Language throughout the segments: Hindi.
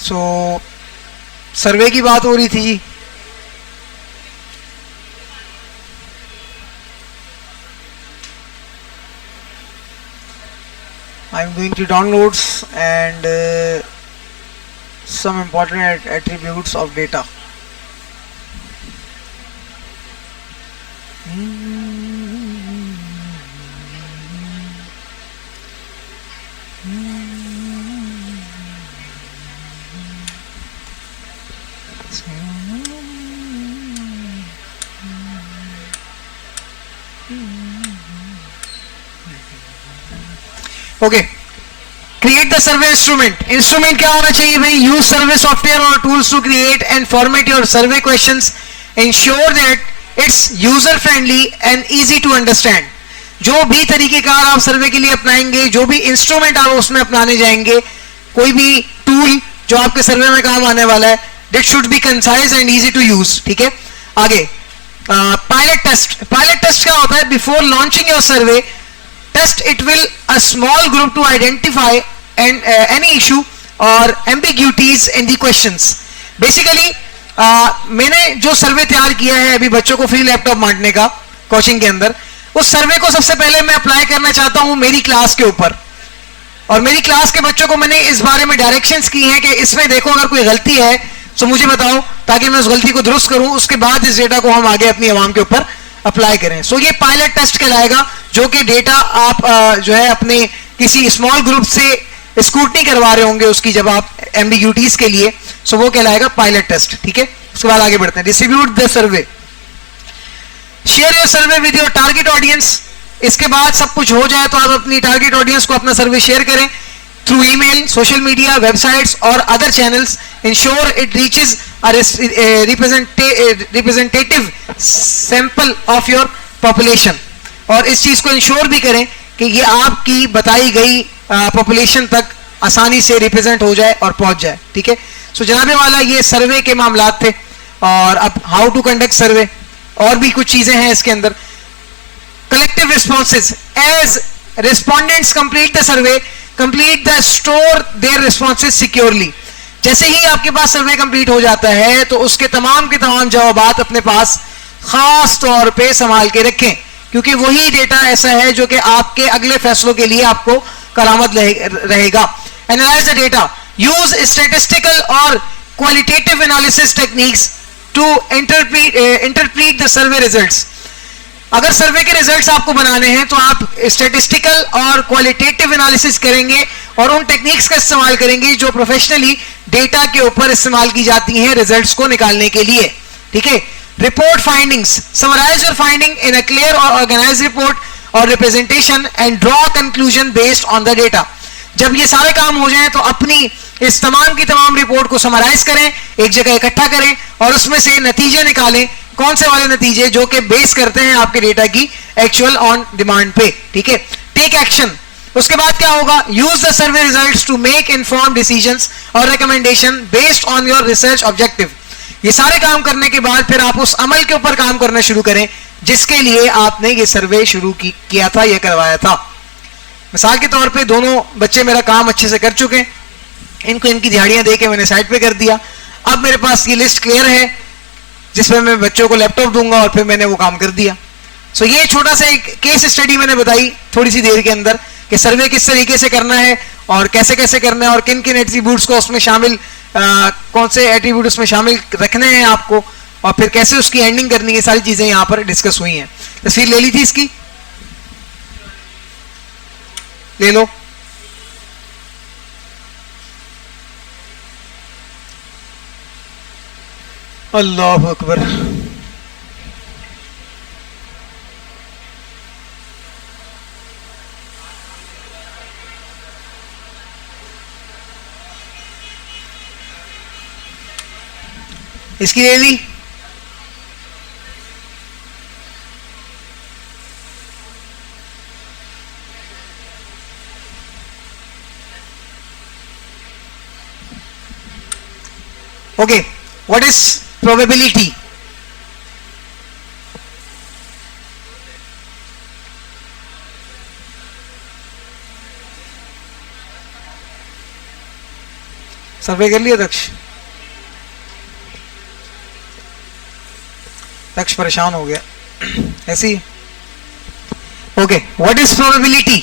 सो सर्वे की बात हो रही थी जी. I'm going to downloads and some important attributes of data. Okay, create the survey instrument. Instrument क्या होना चाहिए भाई? यूज सर्वे सॉफ्टवेयर और tools to create and format your survey questions. Ensure that it's user friendly and easy to understand. जो भी तरीकेकार आप सर्वे के लिए अपनाएंगे, जो भी इंस्ट्रूमेंट आप उसमें अपनाने जाएंगे, कोई भी टूल जो आपके सर्वे में काम आने वाला है, that should be concise and easy to use. ठीक है, आगे पायलट टेस्ट. पायलट टेस्ट क्या होता है? Before launching your survey test it will a small group to identify and any issue or ambiguities in the questions. Basically मैंने जो सर्वे तैयार किया है अभी बच्चों को फ्री लैपटॉप बांटने का कोचिंग के अंदर, उस सर्वे को सबसे पहले मैं अप्लाई करना चाहता हूं मेरी क्लास के ऊपर. और मेरी क्लास के बच्चों को मैंने इस बारे में डायरेक्शंस की हैं कि इसमें देखो अगर कोई गलती है तो मुझे बताओ, ताकि मैं उस गलती को दुरुस्त करूं. उसके बाद इस डेटा को हम आगे अपनी आवाम के ऊपर अप्लाई करें. सो ये पायलट टेस्ट कहलाएगा, जो कि डेटा आप जो है अपने किसी स्मॉल ग्रुप से स्क्रूटनी करवा रहे होंगे उसकी, जब आप एम्बिग्यूटीज के लिए. सो वो कहलाएगा पायलट टेस्ट. ठीक है, उसके बाद आगे बढ़ते हैं. Distribute the survey. Share your survey with your target audience. इसके बाद सब कुछ हो जाए तो आप अपनी टारगेट ऑडियंस को अपना सर्वे शेयर करें through email, social media, websites और other channels. Ensure it reaches representative sample of your population. और इस चीज को इंश्योर भी करें कि ये आपकी बताई गई पॉपुलेशन तक आसानी से रिप्रेजेंट हो जाए और पहुंच जाए. ठीक है, सो जनाबे वाला ये सर्वे के मामलात थे. और अब हाउ टू कंडक्ट सर्वे, और भी कुछ चीजें हैं इसके अंदर. Collective responses. As respondents complete the survey, complete the store their responses securely. जैसे ही आपके पास सर्वे कंप्लीट हो जाता है तो उसके तमाम के तमाम जवाबात अपने पास खास तौर पे संभाल के रखें, क्योंकि वही डेटा ऐसा है जो कि आपके अगले फैसलों के लिए आपको करामत रहेगा. Analyse the data. Use statistical और qualitative analysis techniques to interpret the survey results. अगर सर्वे के रिजल्ट्स आपको बनाने हैं तो आप स्टैटिस्टिकल और क्वालिटेटिव एनालिसिस करेंगे और उन टेक्निक्स का इस्तेमाल करेंगे जो प्रोफेशनली डेटा के ऊपर इस्तेमाल की जाती हैं रिजल्ट्स को निकालने के लिए. ठीक है, report findings. Summarise your finding in a clear और ऑर्गेनाइज्ड रिपोर्ट और representation and draw conclusion based on the data. जब ये सारे काम हो जाएं तो अपनी इस तमाम की तमाम रिपोर्ट को समराइज करें, एक जगह इकट्ठा करें और उसमें से नतीजे निकालें. कौन से वाले नतीजे? जो कि बेस करते हैं आपके डेटा की एक्चुअल ऑन डिमांड पे. ठीक है, टेक एक्शन. उसके बाद क्या होगा? Use the survey results to make informed decisions और recommendation based on your research objective. ये सारे काम करने के बाद फिर आप उस अमल के ऊपर काम करना शुरू करें जिसके लिए आपने ये सर्वे शुरू किया था, ये करवाया था. मिसाल के तौर पे दोनों बच्चे मेरा काम अच्छे से कर चुके हैं, इनको इनकी दिहाड़ियां दे के मैंने साइड पे कर दिया. अब मेरे पास ये लिस्ट क्लियर है जिसमें मैं बच्चों को लैपटॉप दूंगा और फिर मैंने वो काम कर दिया. सो ये छोटा सा एक केस स्टडी मैंने बताई थोड़ी सी देर के अंदर कि सर्वे किस तरीके से करना है और कैसे कैसे करना है और किन किन एट्रीब्यूट्स को उसमें शामिल, कौन से एट्रीब्यूट उसमें शामिल रखने हैं आपको और फिर कैसे उसकी एंडिंग करनी है. सारी चीजें यहाँ पर डिस्कस हुई हैं. तस्वीर ले ली थी इसकी? ले लो. अल्लाह अकबर. इसकी ले ली? Okay, what is probability? Survey कर लिया दक्ष? दक्ष परेशान हो गया ऐसी। Okay, what is probability?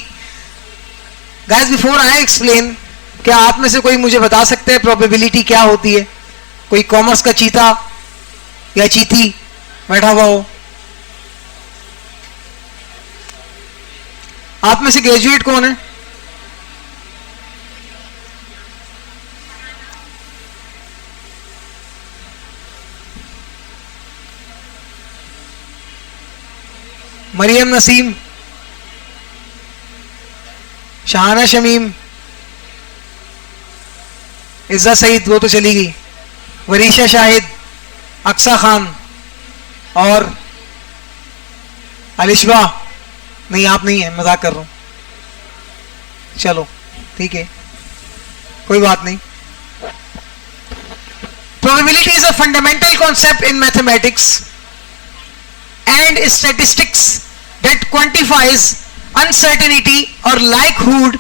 Guys before I explain, क्या आप में से कोई मुझे बता सकते हैं प्रोबेबिलिटी क्या होती है? कोई कॉमर्स का चीता या चीती बैठा हुआ हो? आप में से ग्रेजुएट कौन है? मरियम नसीम, शाहाना शमीम, इज्जा सईद, वो तो चली गई, वरीशा शाहिद, अक्सा खान और अलिशबा। नहीं, आप नहीं है, मजाक कर रहा हूं। चलो ठीक है, कोई बात नहीं। Probability is a fundamental concept in mathematics and statistics that quantifies uncertainty or likelihood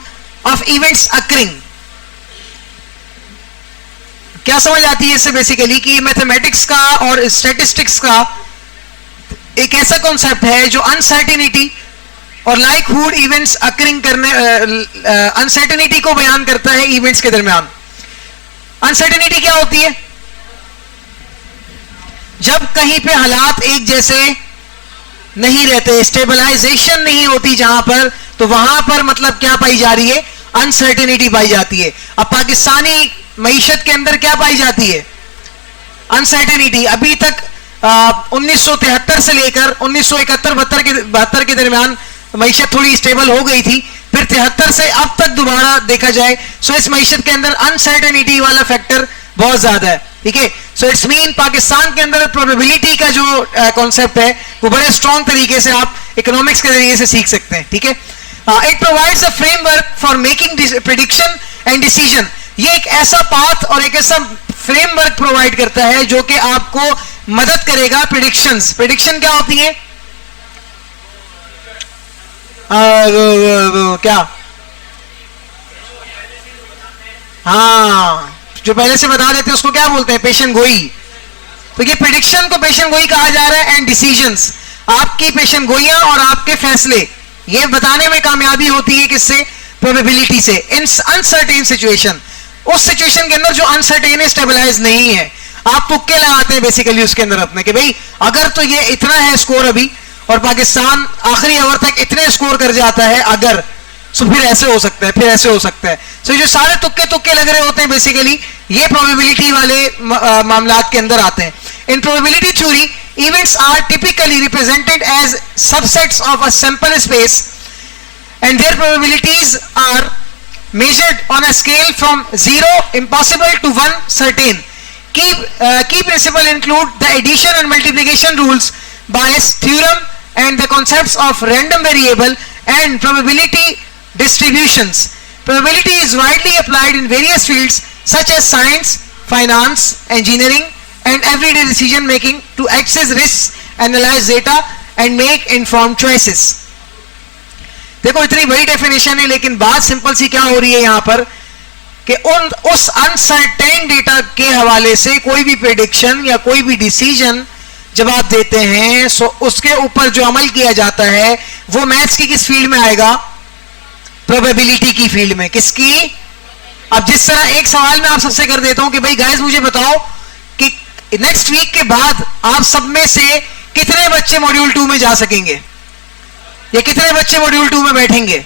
of events occurring. क्या समझ आती है इससे बेसिकली कि मैथमेटिक्स का और स्टैटिस्टिक्स का एक ऐसा कॉन्सेप्ट है जो अनसर्टेनिटी और लाइकहुड इवेंट्स अकरिंग करने, अनसर्टेनिटी को बयान करता है इवेंट्स के दरमियान। अनसर्टेनिटी क्या होती है? जब कहीं पे हालात एक जैसे नहीं रहते, स्टेबलाइजेशन नहीं होती जहां पर, तो वहां पर मतलब क्या पाई जा रही है? अनसर्टेनिटी पाई जाती है। अब पाकिस्तानी मईशत के अंदर क्या पाई जाती है? अनसर्टेनिटी। अभी तक 1973 से लेकर 1971-72 के दरमियान मईशत थोड़ी स्टेबल हो गई थी, फिर 73 से अब तक दोबारा देखा जाए सो इस मईशत के अंदर अनसर्टेनिटी वाला फैक्टर बहुत ज्यादा है। ठीक है, सो इट्स मीन पाकिस्तान के अंदर प्रोबेबिलिटी का जो कॉन्सेप्ट है वो बड़े स्ट्रॉन्ग तरीके से आप इकोनॉमिक्स के जरिए से सीख सकते हैं। ठीक है, it provides a framework for making prediction and decision. ये एक ऐसा पाथ और एक ऐसा फ्रेमवर्क प्रोवाइड करता है जो कि आपको मदद करेगा प्रेडिक्शंस। प्रेडिक्शन क्या होती है? क्या? हाँ, जो पहले से बता देते हैं उसको क्या बोलते हैं? पेशन गोई। तो ये प्रेडिक्शन को पेशन गोई कहा जा रहा है। एंड डिसीजंस, आपकी पेशन गोइयां और आपके फैसले, ये बताने में कामयाबी होती है किससे? प्रोबेबिलिटी से। इन अनसर्टेन सिचुएशन, उस सिचुएशन के अंदर जो अनसर्टेन है, स्टेबलाइज नहीं है, आप तुक्के लगाते हैं बेसिकली उसके अंदर अपने कि भाई अगर तो ये इतना है स्कोर अभी और पाकिस्तान आखिरी ओवर तक इतने स्कोर कर जाता है, अगर सो फिर ऐसे हो सकता है, फिर ऐसे हो सकता है। सो जो सारे तुक्के लग रहे होते हैं बेसिकली ये प्रोबेबिलिटी वाले मामलात के अंदर आते हैं। In probability theory, events are typically represented as subsets of a sample space and their probabilities are measured on a scale from 0 impossible to 1 certain. Key principles include the addition and multiplication rules, Bayes theorem, and the concepts of random variable and probability distributions. Probability is widely applied in various fields such as science, finance, engineering, and everyday decision making to access risks, analyze data, and make informed choices. देखो इतनी बड़ी डेफिनेशन है, लेकिन बात सिंपल सी क्या हो रही है यहां पर कि उस अनसर्टेन डेटा के हवाले से कोई भी प्रेडिक्शन या कोई भी डिसीजन जब आप देते हैं सो उसके ऊपर जो अमल किया जाता है वो मैथ्स की किस फील्ड में आएगा? प्रोबेबिलिटी की फील्ड में। किसकी? अब जिस तरह एक सवाल मैं आप सबसे कर देता हूं कि भाई गाइस मुझे बताओ कि नेक्स्ट वीक के बाद आप सब में से कितने बच्चे मॉड्यूल 2 में जा सकेंगे, ये कितने बच्चे मॉड्यूल 2 में बैठेंगे,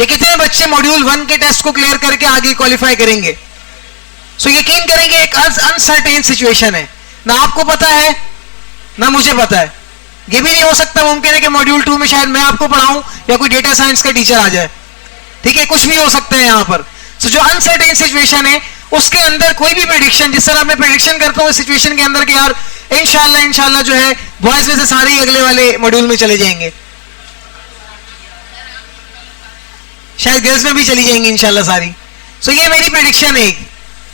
ये कितने बच्चे मॉड्यूल 1 के टेस्ट को क्लियर करके आगे क्वालिफाई करेंगे? सो यकीन करेंगे एक अनसर्टेन सिचुएशन है, ना आपको पता है ना मुझे पता है। ये भी नहीं हो सकता, मुमकिन है कि मॉड्यूल 2 में शायद मैं आपको पढ़ाऊं या कोई डेटा साइंस का टीचर आ जाए। ठीक है, कुछ भी हो सकता है यहां पर। सो जो अनसर्टेन सिचुएशन है उसके अंदर कोई भी प्रेडिक्शन, जिस तरह मैं प्रेडिक्शन करता हूं सिचुएशन के अंदर कि यार इंशाल्लाह जो है बॉयज में से सारे ही अगले वाले मॉड्यूल में चले जाएंगे, शायद गर्ल्स में भी चली जाएंगी इंशाल्लाह सारी। सो ये मेरी प्रेडिक्शन है।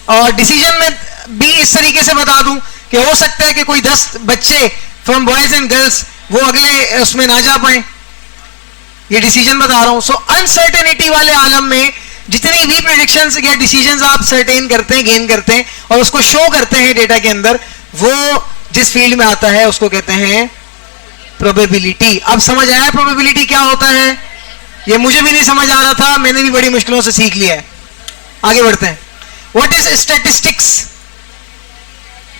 और डिसीजन में भी इस तरीके से बता दूं कि हो सकता है कि कोई 10 बच्चे फ्रॉम बॉयज एंड गर्ल्स वो अगले उसमें ना जा पाए, ये डिसीजन बता रहा हूं। सो अनसर्टेनिटी वाले आलम में जितनी भी प्रेडिक्शंस या डिसीजंस आप सर्टेन करते हैं, गेन करते हैं और उसको शो करते हैं डेटा के अंदर, वो जिस फील्ड में आता है उसको कहते हैं प्रोबेबिलिटी। अब समझ आया प्रोबेबिलिटी क्या होता है? ये मुझे भी नहीं समझ आ रहा था, मैंने भी बड़ी मुश्किलों से सीख लिया है। आगे बढ़ते हैं। What is statistics?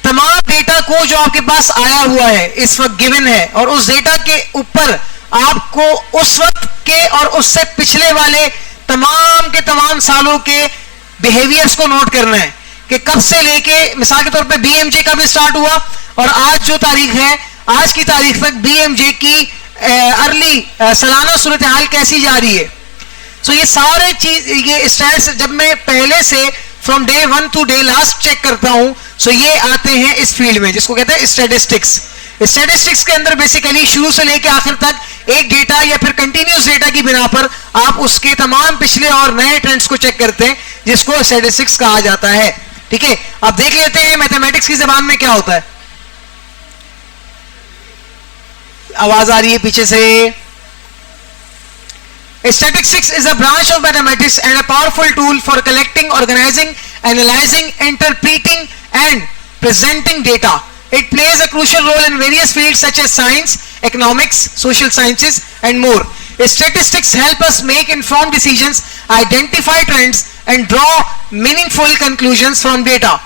तमाम डेटा को जो आपके पास आया हुआ है, इस वक्त गिवन है, और उस डेटा के ऊपर आपको उस वक्त के और उससे पिछले वाले तमाम के तमाम सालों के बिहेवियर्स को नोट करना है कि कब से लेके, मिसाल के तौर पे बीएमजे कब स्टार्ट हुआ और आज जो तारीख है, आज की तारीख तक बीएमजे की अर्ली सालाना सूरत हाल कैसी जा रही है। सो ये सारे चीज, ये स्टैट्स जब मैं पहले से from day 1 to day last check करता हूं, सो ये आते हैं इस फील्ड में जिसको कहते हैं स्टैटिस्टिक्स। स्टैटिस्टिक्स के अंदर बेसिकली शुरू से लेकर आखिर तक एक डेटा या फिर कंटिन्यूस डेटा की बिना पर आप उसके तमाम पिछले और नए ट्रेंड्स को चेक करते हैं, जिसको स्टैटिस्टिक्स कहा जाता है। ठीक है, अब देख लेते हैं मैथमेटिक्स की जबान में क्या होता है। आवाज आ रही है पीछे से। Statistics is a branch of mathematics and a powerful tool for collecting, organizing, analyzing, interpreting and presenting data. It plays a crucial role in various fields such as science, economics, social sciences and more. Statistics help us make informed decisions, identify trends and draw meaningful conclusions from data.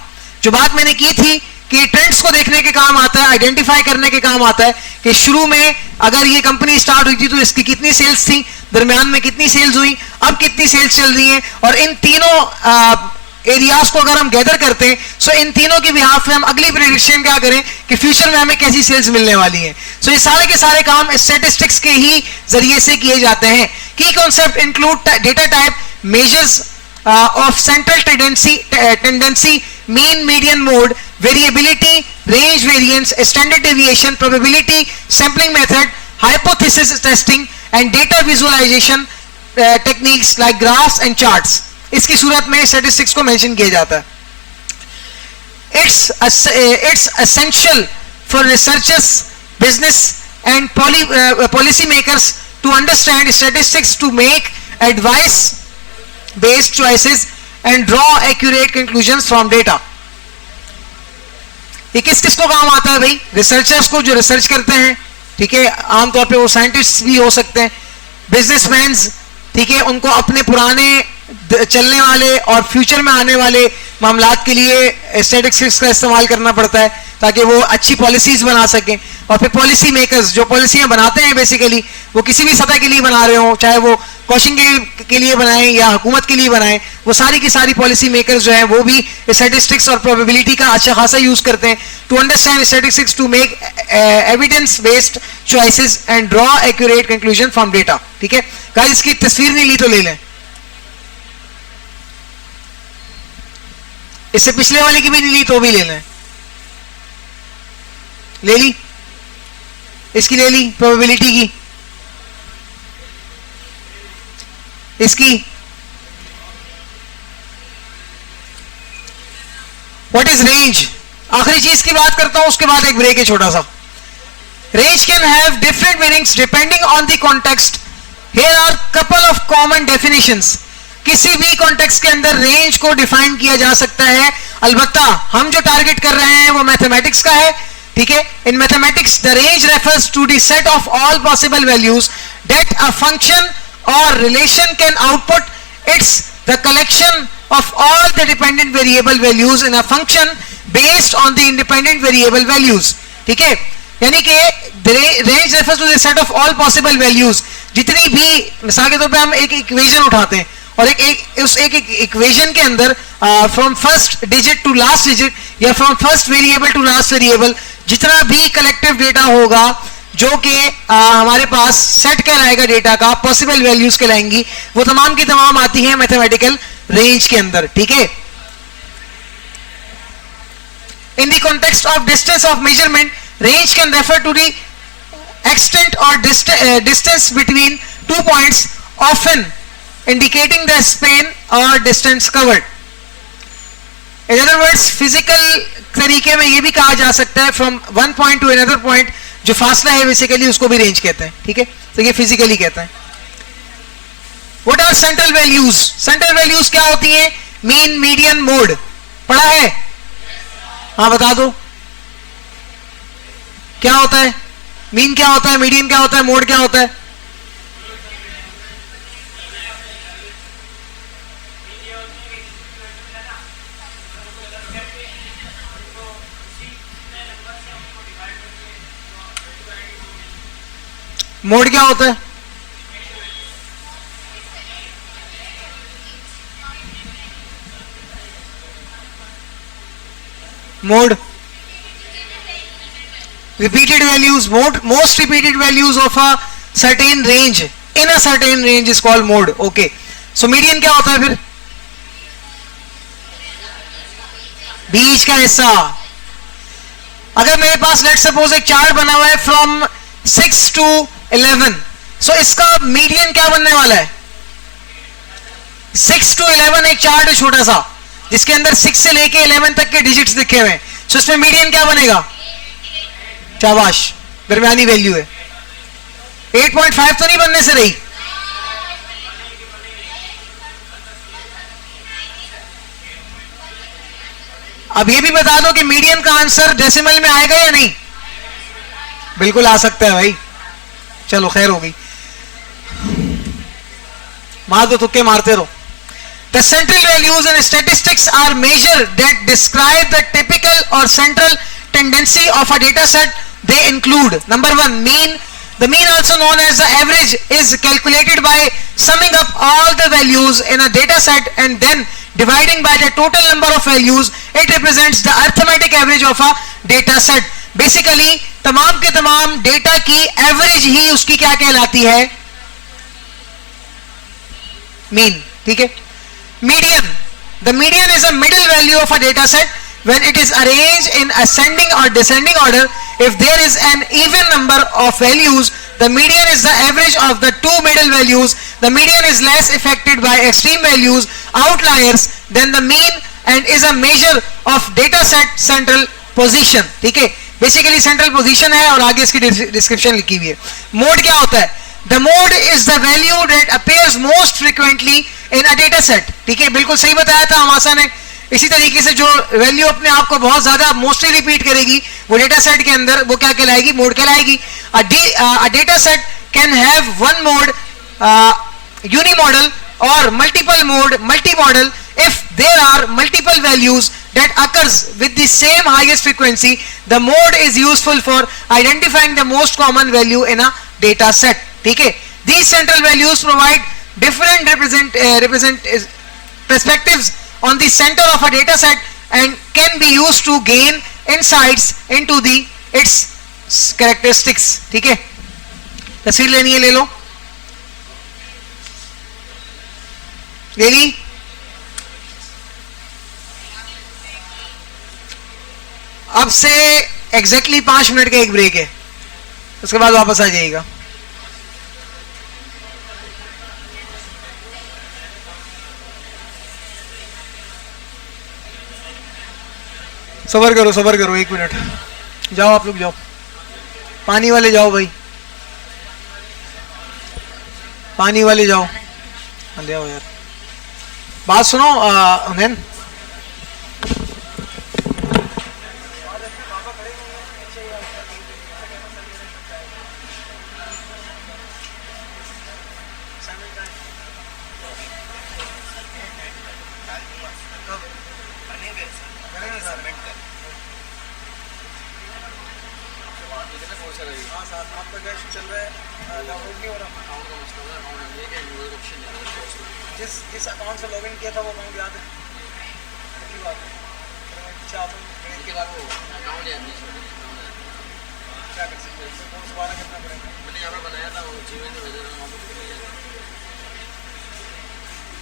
जो बात मैंने की थी कि ट्रेंड्स को देखने के काम आता है, आइडेंटिफाई करने के काम आता है कि शुरू में अगर ये कंपनी स्टार्ट हुई थी तो इसकी कितनी सेल्स थी, दरमियान में कितनी सेल्स हुई, अब कितनी सेल्स चल रही हैं, और इन तीनों एरियाज को अगर हम गैदर करते हैं, सो इन तीनों के बिहाफ में हम अगली प्रेडिक्शन क्या करें कि फ्यूचर में हमें कैसी सेल्स मिलने वाली हैं। सो ये सारे के सारे काम स्टैटिस्टिक्स के ही जरिए से किए जाते हैं। की concept include data type, measures of central tendency, mean, median, mode, variability, range variance, standard deviation, probability, sampling method, hypothesis testing and data visualization techniques like graphs and charts. इसकी सूरत में statistics को mention किया जाता है। It's essential for researchers, business and policy makers to understand statistics to make advice based choices and draw accurate conclusions from data. ये किस किस को काम आता है भाई? रिसर्चर्स को, जो रिसर्च करते हैं, ठीक है, आमतौर पे वो साइंटिस्ट भी हो सकते हैं, बिजनेसमैन, ठीक है, उनको अपने पुराने चलने वाले और फ्यूचर में आने वाले मामलात के लिए स्टैटिस्टिक्स का इस्तेमाल करना पड़ता है ताकि वो अच्छी पॉलिसीज बना सकें। और फिर पॉलिसी मेकर्स जो पॉलिसियां बनाते हैं, बेसिकली वो किसी भी सतह के लिए बना रहे हो, चाहे वो कॉशिंग के लिए बनाएं या हुकूमत के लिए बनाएं, वो सारी की सारी पॉलिसी मेकर्स जो हैं वो भी स्टैटिस्टिक्स और प्रोबेबिलिटी का अच्छा खासा यूज करते हैं to understand statistics to make evidence based choices and draw accurate conclusion from data. ठीक है गाइस, इसकी तस्वीर नहीं ली तो ले लें, इससे पिछले वाले की भी नहीं ली तो भी ले लें। ले ली, इसकी ले ली, प्रोबेबिलिटी की, इसकी। What is range? आखिरी चीज की बात करता हूं, उसके बाद एक ब्रेक है छोटा सा। Range can have different meanings depending on the context. Here are couple of common definitions. किसी भी कॉन्टेक्स्ट के अंदर रेंज को डिफाइन किया जा सकता है, अलबत्ता हम जो टारगेट कर रहे हैं वो मैथमेटिक्स का है। ठीक है, in mathematics the range refers to the set of all possible values that a function or relation can output. It's the collection of all the dependent variable values in a function based on the independent variable values. ठीक है, यानी कि range refers to the set of all possible values. जितनी भी, मिसाल के तौर पे हम एक इक्वेशन उठाते हैं और उस एक इक्वेशन के अंदर from first digit to last digit या from first variable to last variable जितना भी कलेक्टिव डेटा होगा जो कि हमारे पास सेट कहलाएगा डेटा का, पॉसिबल वैल्यूज कहलाएंगी, वो तमाम की तमाम आती है मैथमेटिकल रेंज के अंदर। ठीक है, in the context of distance of measurement, range can refer to the extent और distance between two points, often indicating the span और distance covered. In other words, physical तरीके में यह भी कहा जा सकता है from one point to another point, जो फासला है बेसिकली उसको भी रेंज कहते हैं। ठीक है, तो ये फिजिकली कहता है। What are central values? Central values क्या होती हैं? Mean, median, mode. पढ़ा है? हाँ बता दो क्या होता है? मीन क्या होता है? मीडियन क्या होता है? मोड क्या होता है? मोड क्या होता है? Mode repeated values, most repeated values of a certain range in a certain range is called mode. Okay, so median क्या होता है फिर? बीच का हिस्सा। अगर मेरे पास लेट सपोज एक चार्ट बना हुआ है फ्रॉम 6 to 11, so इसका मीडियन क्या बनने वाला है? 6 to 11 एक चार्ट है छोटा सा जिसके अंदर 6 से लेके 11 तक के डिजिट्स दिखे हुए हैं, so इसमें मीडियन क्या बनेगा? शाबाश, दरमियानी वैल्यू है। 8.5 तो नहीं बनने से रही। अब ये भी बता दो कि मीडियन का आंसर डेसिमल में आएगा या नहीं? बिल्कुल आ सकता है भाई। चलो खैर हो गई, मार दो, तुक्के मारते रहो। The central values in statistics are measures that describe the typical or central tendency of a data set. They include number 1 mean. The mean, also known as the average, is calculated by summing up all the values in a data set and then dividing by the total number of values. It represents the arithmetic average of a data set. Basically तमाम के तमाम डेटा की एवरेज ही उसकी क्या कहलाती है? मीन। ठीक है। Median, the median is a middle value of a data set when it is arranged in ascending or descending order. If there is an even number of values, the median is the average of the two middle values. The median is less affected by extreme values, outliers, than the mean and is a measure of data set central position. ठीक है, बेसिकली सेंट्रल पोजीशन है और आगे इसकी डिस्क्रिप्शन लिखी हुई है। मोड क्या होता है? The mode is the value that appears most frequently in a data set. ठीक है, बिल्कुल सही बताया था हमासा ने। इसी तरीके से जो वैल्यू अपने आप को बहुत ज्यादा मोस्टली रिपीट करेगी वो डेटा सेट के अंदर वो क्या कहलाएगी? मोड कहलाएगी। A data set can have one mode, unimodal, or multiple mode, multimodal. If there are multiple values that occurs with the same highest frequency, the mode is useful for identifying the most common value in a data set. ठीक है, these central values provide different perspectives on the center of a data set and can be used to gain insights into its characteristics. ठीक है, तस्वीर लेनी है ले लो, ले ली। अब से एग्जैक्टली 5 मिनट का एक ब्रेक है, उसके बाद वापस आ जाइएगा। सबर करो 1 मिनट। जाओ आप लोग, जाओ पानी वाले जाओ भाई, पानी वाले जाओ, ले आओ यार। बात सुनो उन्हें, जिस अकाउंट से लॉगिन किया था वो अकाउंट याद है? की बात है, पीछे आप के बाद वो अकाउंट याद नहीं, क्या कर सकते हैं? कौन सा वाला कितना पड़ेगा? मैंने यहाँ पे बनाया था, वो जीमेल में भेजा था, वापस नहीं भेजा,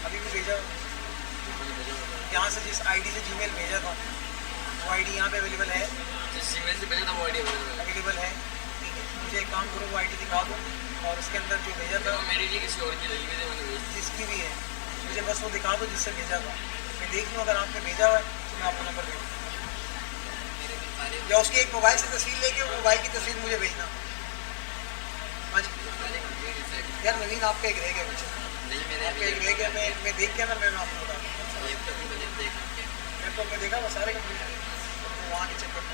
अभी भी भेजा। यहाँ से जिस आईडी से जीमेल भेजा था वो आईडी यहाँ पे अवेलेबल है? जिस जीमेल से भेजा था वो आईडी अवेलेबल है। ठीक है, मुझे एक काम करो, वो आईडी दिखा दो और उसके अंदर जो भेजा था मेरी नहीं, किसी और की लगी हुई थी, जिसकी भी है मुझे बस वो दिखा दो जिससे भेजा था, मैं देख लूँ। अगर आपने भेजा हुआ है तो मैं आपको नंबर भेजूँ, या उसकी एक मोबाइल से तस्वीर लेके वो मोबाइल की तस्वीर मुझे भेजना। यार नवीन आपका एक रह गया कुछ आपका एक रह गया, मैं देख के ना मैं आपको बता दूँ। लैपटॉप में देखा वो सारे कंप्यूटर वहाँ नीचे पड़े।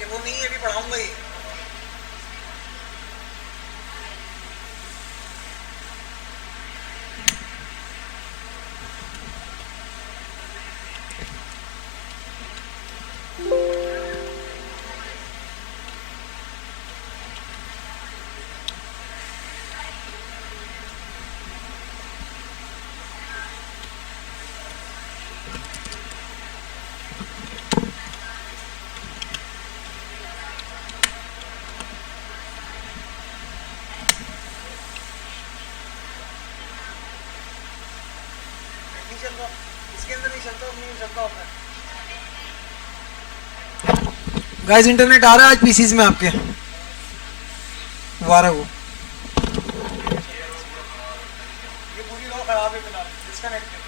ये वो नहीं है, अभी पढ़ाऊंगा ही। नहीं चल रहा, इसके अंदर नहीं चलता, नहीं चलता होता है। गाइस इंटरनेट आ रहा है आज पीसीज में आपके? मुबारक हो। ये पूरी रो खराब है फिलहाल, डिस्कनेक्ट है।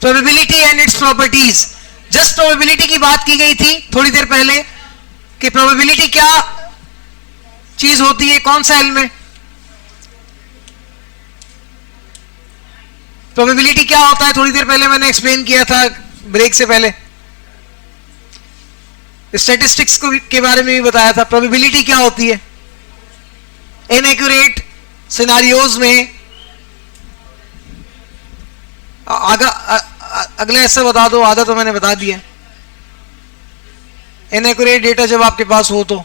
Probability and its properties. Just probability की बात की गई थी थोड़ी देर पहले कि प्रोबेबिलिटी क्या चीज होती है, कौन सा एलिमेंट, प्रोबेबिलिटी क्या होता है, थोड़ी देर पहले मैंने एक्सप्लेन किया था ब्रेक से पहले। स्टैटिस्टिक्स को के बारे में भी बताया था। प्रोबेबिलिटी क्या होती है? इनएक्यूरेट सिनारियोज में अगले ऐसे बता दो, आधा तो मैंने बता दिया। इनएक्यूरेट डेटा जब आपके पास हो तो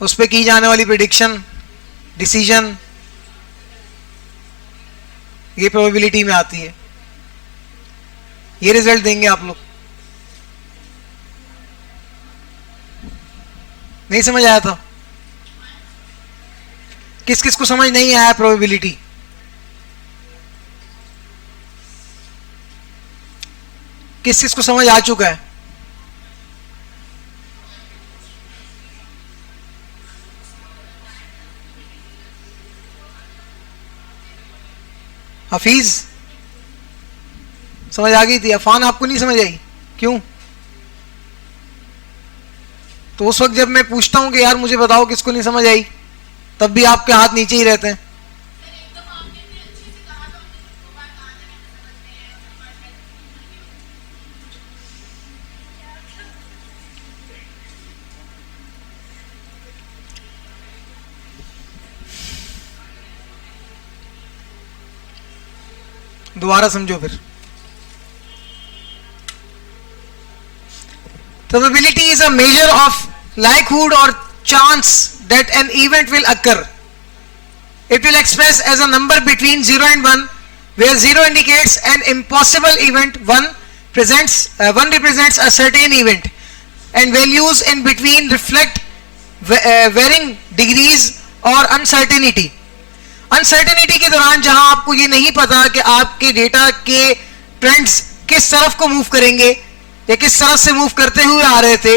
उस पर की जाने वाली प्रेडिक्शन, डिसीजन, ये प्रोबेबिलिटी में आती है। ये रिजल्ट देंगे आप लोग। नहीं समझ आया था? किस किस को समझ नहीं आया प्रोबेबिलिटी? किस किस को समझ आ चुका है? हफीज समझ आ गई थी, अफान आपको नहीं समझ आई, क्यों? तो उस वक्त जब मैं पूछता हूं कि यार मुझे बताओ किसको नहीं समझ आई, तब भी आपके हाथ नीचे ही रहते हैं। दोबारा समझो फिर। Probability is a measure of likelihood or chance that an event will occur. It will express as a number between 0 and 1, where 0 indicates an impossible event, 1 represents a certain event, and values in between reflect varying degrees or uncertainty. Uncertainty के दौरान जहां आपको ये नहीं पता कि आपके डेटा के ट्रेंड्स किस तरफ को मूव करेंगे या किस तरफ से मूव करते हुए आ रहे थे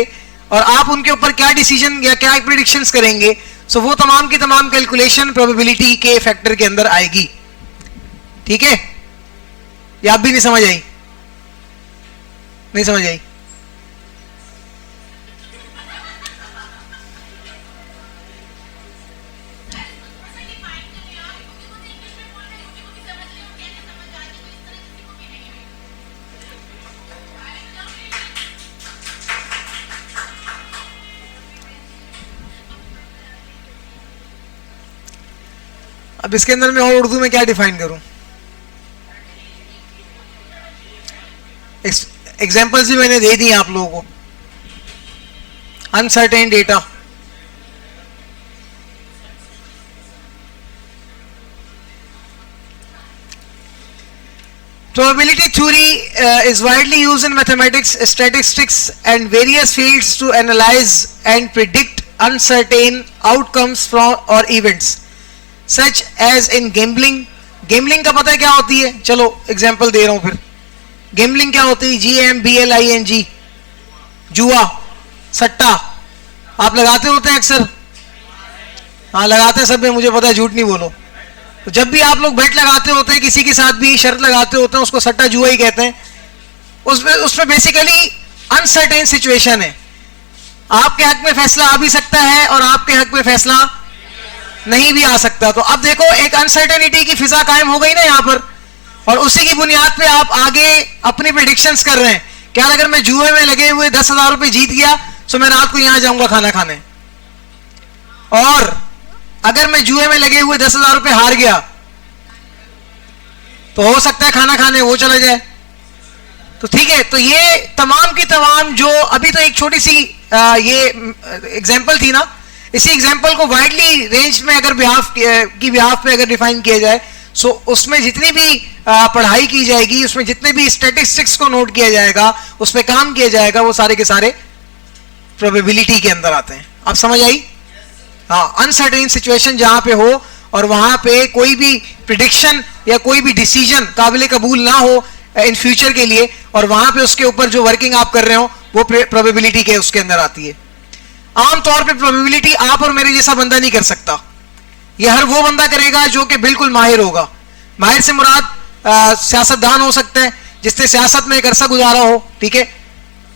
और आप उनके ऊपर क्या डिसीजन या क्या प्रेडिक्शंस करेंगे, सो वो तमाम की तमाम कैलकुलेशन प्रोबेबिलिटी के फैक्टर के अंदर आएगी। ठीक है, या आप भी नहीं समझ आई? नहीं समझ आई? अब इसके अंदर मैं और उर्दू में क्या डिफाइन करूं? एग्जांपल्स भी मैंने दे दिए आप लोगों को। Uncertain data, probability theory is widely used in mathematics, statistics and various fields to analyze and predict uncertain outcomes from or events such as in gambling. Gambling का पता है क्या होती है? चलो एग्जांपल दे रहा हूं फिर। Gambling क्या होती है? GAMBLING, जुआ, सट्टा। आप लगाते होते हैं अक्सर? हाँ लगाते हैं सब में, मुझे पता है, झूठ नहीं बोलो। तो जब भी आप लोग बेट लगाते होते हैं, किसी के साथ भी शर्त लगाते होते हैं, उसको सट्टा जुआ ही कहते हैं। उसमें बेसिकली अनसर्टेन सिचुएशन है। आपके हक में फैसला आ भी सकता है और आपके हक में फैसला नहीं भी आ सकता। तो अब देखो एक अनसर्टेनिटी की फिजा कायम हो गई ना यहाँ पर, और उसी की बुनियाद पे आप आगे अपनी प्रेडिक्शंस कर रहे हैं। क्या अगर मैं जुए में लगे हुए 10,000 रुपए जीत गया तो मैं रात को यहां जाऊंगा खाना खाने, और अगर मैं जुए में लगे हुए 10,000 रुपए हार गया तो हो सकता है खाना खाने वो चला जाए। तो ठीक है, तो ये तमाम की तमाम जो अभी तो एक छोटी सी ये एग्जांपल थी ना, इसी एग्जांपल को वाइडली रेंज में अगर बिहाफ पे अगर डिफाइन किया जाए, सो उसमें जितनी भी पढ़ाई की जाएगी, उसमें जितने भी स्टैटिस्टिक्स को नोट किया जाएगा, उस पर काम किया जाएगा, वो सारे के सारे प्रोबेबिलिटी के अंदर आते हैं। आप समझ आई? हाँ, अनसर्टेन सिचुएशन जहां पे हो और वहां पे कोई भी प्रिडिक्शन या कोई भी डिसीजन काबिल कबूल ना हो इन फ्यूचर के लिए, और वहां पे उसके ऊपर जो वर्किंग आप कर रहे हो वो प्रोबेबिलिटी के उसके अंदर आती है। आमतौर पे प्रोबेबिलिटी आप और मेरे जैसा बंदा नहीं कर सकता, ये हर वो बंदा करेगा जो कि बिल्कुल माहिर होगा। माहिर से मुराद सियासतदान हो सकता है जिसने सियासत में एक अरसा गुजारा हो। ठीक है,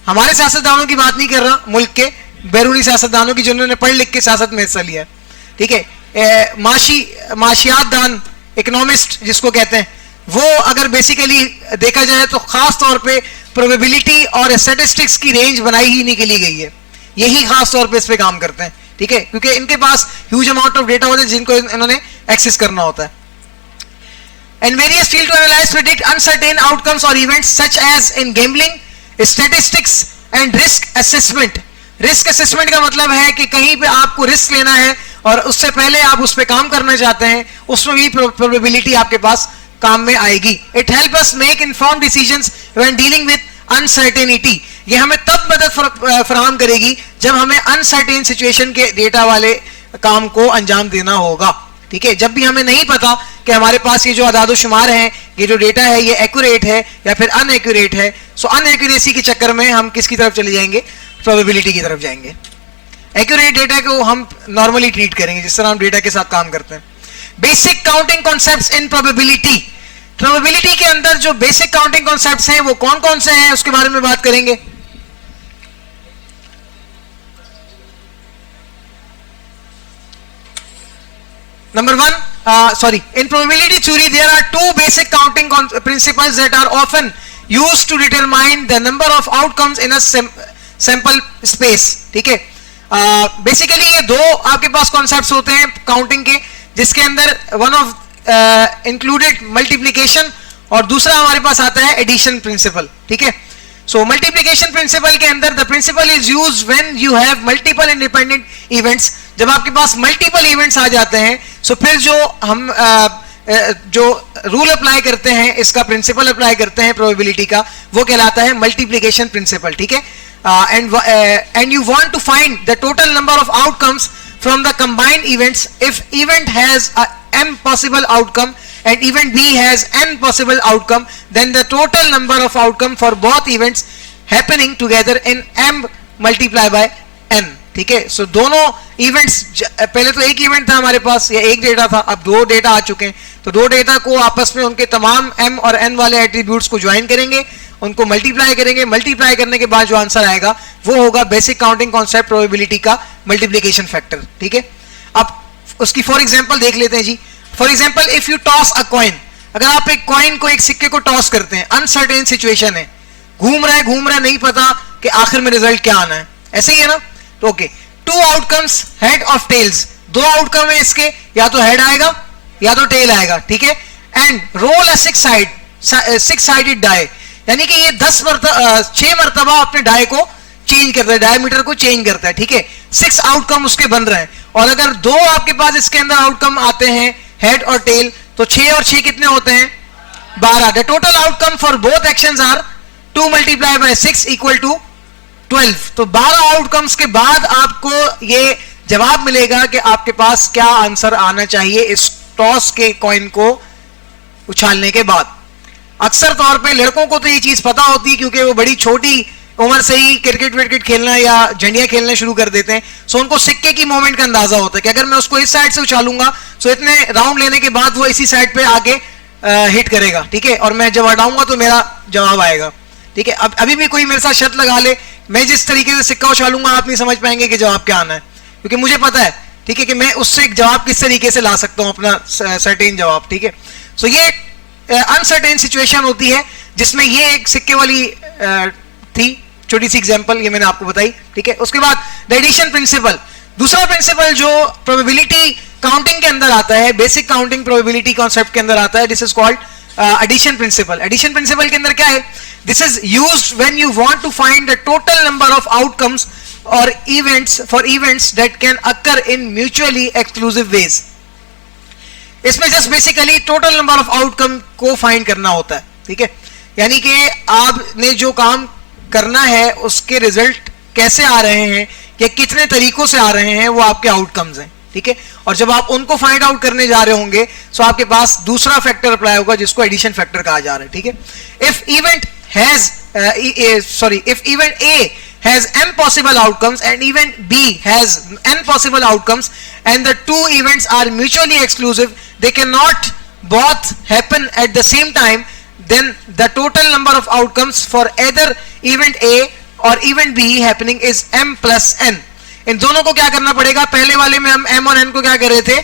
हमारे सियासतदानों की बात नहीं कर रहा, मुल्क के बैरूनी सियासतदानों की जिन्होंने पढ़ लिख के सियासत में हिस्सा लिया है। ठीक है, माशियातदान, इकोनॉमिस्ट जिसको कहते हैं, वो अगर बेसिकली देखा जाए तो खास तौर पे प्रोबेबिलिटी और स्टैटिस्टिक्स की रेंज बनाई ही नहीं के लिए गई है, यही खास तौर पे इस पे काम करते हैं। ठीक है, क्योंकि इनके पास ह्यूज अमाउंट ऑफ डेटा होता है जिनको इन्होंने एक्सेस करना होता है। And various field to analyze, predict uncertain outcomes or events such as in gambling, statistics and risk assessment. Risk assessment का मतलब है कि कहीं पे आपको रिस्क लेना है और उससे पहले आप उस पे काम करना चाहते हैं, उसमें भी प्रोबेबिलिटी आपके पास काम में आएगी। It help us make informed decisions when dealing with uncertainty. ये हमें तब मदद फराहम करेगी जब हमें अनसर्टेन सिचुएशन के डेटा वाले काम को अंजाम देना होगा। ठीक है, जब भी हमें नहीं पता कि हमारे पास ये जो अदाद शुमार है, ये जो डेटा है, ये एक्यूरेट है या फिर अनएक्यूरेट है, सो अनएक्यूरेसी के चक्कर में हम किसकी तरफ चले जाएंगे? प्रोबेबिलिटी की तरफ जाएंगे। एक्यूरेट डेटा को हम नॉर्मली ट्रीट करेंगे जिस तरह हम डेटा के साथ काम करते हैं। बेसिक काउंटिंग कॉन्सेप्ट्स इन प्रोबेबिलिटी। प्रोबेबिलिटी के अंदर जो बेसिक काउंटिंग कॉन्सेप्ट्स हैं वो कौन कौन से हैं उसके बारे में बात करेंगे। Number one, in probability theory, there are two basic counting principles that are often used to determine the number of outcomes in a sample space. ठीक है, बेसिकली ये दो आपके पास कॉन्सेप्ट्स होते हैं काउंटिंग के, जिसके अंदर वन ऑफ इंक्लूडेड मल्टीप्लिकेशन और दूसरा हमारे पास आता है एडिशन प्रिंसिपल, ठीक है। सो मल्टीप्लिकेशन प्रिंसिपल के अंदर the principle is used when you have multiple independent events. जब आपके पास मल्टीपल इवेंट्स आ जाते हैं, सो फिर जो हम जो रूल अप्लाई करते हैं, इसका प्रिंसिपल अप्लाई करते हैं प्रोबेबिलिटी का, वो कहलाता है मल्टीप्लिकेशन प्रिंसिपल, ठीक है। And you want to find the total number of outcomes from the combined events. If event has a m possible outcome and event B has n possible outcome, then the total number of outcome for both events happening together in m multiply by n, ठीक है। सो दोनों इवेंट्स, पहले तो एक इवेंट था हमारे पास या एक डेटा था, अब दो डेटा आ चुके हैं, तो दो डेटा को आपस में उनके तमाम m और n वाले एट्रीब्यूट्स को ज्वाइन करेंगे, उनको मल्टीप्लाई करेंगे, मल्टीप्लाई करने के बाद जो आंसर आएगा वो होगा बेसिक काउंटिंग कॉन्सेप्ट प्रोबेबिलिटी का मल्टीप्लिकेशन फैक्टर, ठीक है। अब उसकी फॉर एग्जांपल देख लेते हैं जी। For example if you toss a coin, अगर आप एक कॉइन को, एक सिक्के को टॉस करते हैं, अनसर्टेन सिचुएशन है, घूम रहा है, नहीं पता कि आखिर में रिजल्ट क्या आना है, ऐसे ही है ना। तो okay, two outcomes head of tails, दो आउटकम है इसके, या तो हेड आएगा या तो टेल आएगा, ठीक है। And roll a six sided die, यानी कि ये 6 मरतबा अपने डाई को चेंज करता है, डायमीटर को चेंज करता है, ठीक है। 6 आउटकम उसके बन रहे हैं, और अगर दो आपके पास इसके अंदर आउटकम आते हैं हेड और टेल, तो 6 और 6 कितने होते हैं, 12। The total outcome for both actions are 2 multiply by 6 equal to 12। तो 12 आउटकम्स के बाद आपको ये जवाब मिलेगा कि आपके पास क्या आंसर आना चाहिए इस टॉस के कॉइन को उछालने के बाद। अक्सर तौर पे लड़कों को तो ये चीज पता होती है, क्योंकि वो बड़ी छोटी उम्र से ही क्रिकेट विकेट खेलना या झंडिया खेलना शुरू कर देते हैं। सो उनको सिक्के की मूवमेंट का अंदाजा होता है कि अगर मैं उसको इस साइड से उछालूंगा तो इतने राउंड लेने के बाद वो इसी साइड पे आके हिट करेगा, ठीक है, और मैं जब हटाऊंगा तो मेरा जवाब आएगा, ठीक है। अब अभी भी कोई मेरे साथ शर्त लगा ले, मैं जिस तरीके से सिक्का उछालूंगा आप नहीं समझ पाएंगे कि जवाब क्या आना है, क्योंकि मुझे पता है, ठीक है, कि मैं उससे एक जवाब किस तरीके से ला सकता हूं, अपना सर्टेन जवाब, ठीक है। सो ये अनसर्टेन सिचुएशन होती है, जिसमें ये एक सिक्के वाली थी छोटी सी एग्जांपल, ये मैंने आपको बताई, ठीक है। उसके बाद द एडिशन प्रिंसिपल, दूसरा प्रिंसिपल जो प्रोबेबिलिटी काउंटिंग के अंदर आता है, बेसिक काउंटिंग प्रोबेबिलिटी कॉन्सेप्ट के अंदर आता है, this is called addition principle. Addition principle के अंदर क्या है, this is used when you want to find the total number of outcomes और events for events that can occur in mutually exclusive ways. इसमें just basically total number of outcome को फाइंड करना होता है, ठीक है। यानी कि आपने जो काम करना है उसके रिजल्ट कैसे आ रहे हैं या कितने तरीकों से आ रहे हैं, वो आपके आउटकम्स हैं, ठीक है। और जब आप उनको फाइंड आउट करने जा रहे होंगे तो आपके पास दूसरा फैक्टर अप्लाई होगा जिसको एडिशन फैक्टर कहा जा रहा है, ठीक है। If event A has m possible outcomes and event B has n possible outcomes and the two events are mutually exclusive, they cannot both happen at the same time, then the total number of outcomes for either event A or event B happening is m plus n. इन दोनों को क्या करना पड़ेगा, पहले वाले में हम m और n को क्या कर रहे थे,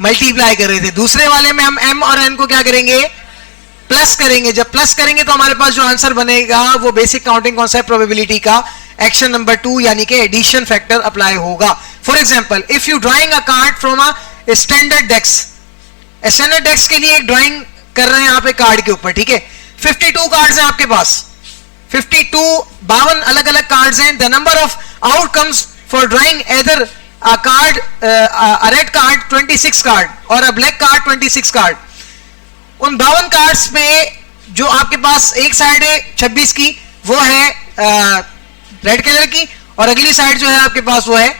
मल्टीप्लाई कर रहे थे, दूसरे वाले में हम m और n को क्या करेंगे, प्लस करेंगे। जब प्लस करेंगे तो हमारे पास जो आंसर बनेगा वो बेसिक काउंटिंग कॉन्सेप्ट प्रोबेबिलिटी का एक्शन नंबर 2 यानी कि एडिशन फैक्टर अप्लाई होगा। For example if you drawing a card from a standard desk, standard desk के लिए एक ड्राइंग कर रहे हैं आप एक कार्ड के ऊपर, ठीक है। 52 कार्ड्स हैं आपके पास, 52 अलग अलग कार्ड्स हैं। The number of outcomes for drawing either a card, a red card 26 card और अ ब्लैक कार्ड 26 कार्ड। उन 52 कार्ड्स पे जो आपके पास एक साइड है 26 की, वो है रेड कलर की, और अगली साइड जो है आपके पास वो है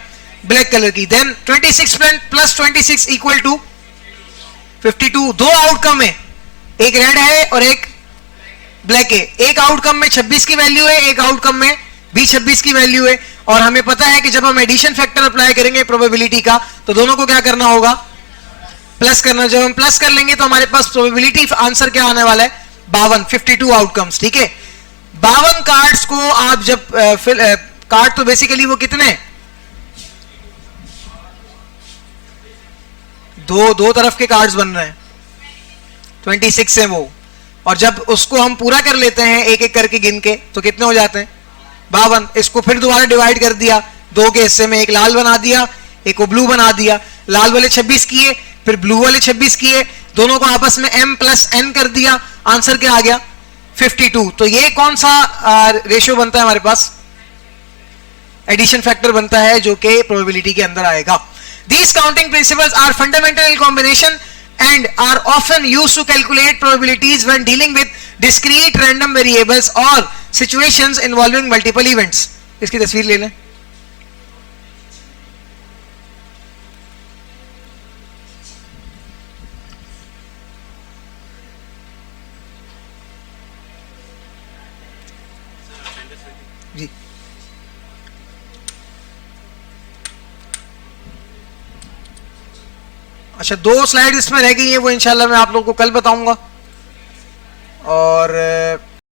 ब्लैक कलर की। Then 26 plus 26 equal to 52। दो आउटकम है, एक रेड है और एक ब्लैक है। एक आउटकम में 26 की वैल्यू है, एक आउटकम में भी 26 की वैल्यू है, और हमें पता है कि जब हम एडिशन फैक्टर अप्लाई करेंगे प्रोबेबिलिटी का तो दोनों को क्या करना होगा, प्लस करना। जब हम प्लस कर लेंगे तो हमारे पास प्रोबेबिलिटी आंसर क्या आने वाला है, 52 आउटकम्स, ठीक है। 52 कार्ड्स को आप जब कार्ड तो बेसिकली वो कितने, दो तरफ के कार्ड्स बन रहे हैं, 26 है वो, और जब उसको हम पूरा कर लेते हैं एक एक करके गिन के तो कितने हो जाते हैं, 52। इसको फिर दोबारा डिवाइड कर दिया, दो के हिस्से में, एक लाल बना दिया एक को ब्लू बना दिया, लाल वाले 26 किए फिर ब्लू वाले 26 किए, दोनों को आपस में m प्लस n कर दिया, आंसर क्या आ गया 52। तो ये कौन सा रेशियो बनता है हमारे पास, एडिशन फैक्टर बनता है जो कि प्रोबेबिलिटी के अंदर आएगा। These counting principles are fundamental in combination and are often used to calculate probabilities when dealing with discrete random variables or situations involving multiple events. इसकी तस्वीर ले लें। जी अच्छा, 2 स्लाइड इसमें रह गई है, वो इंशाल्लाह मैं आप लोगों को कल बताऊंगा।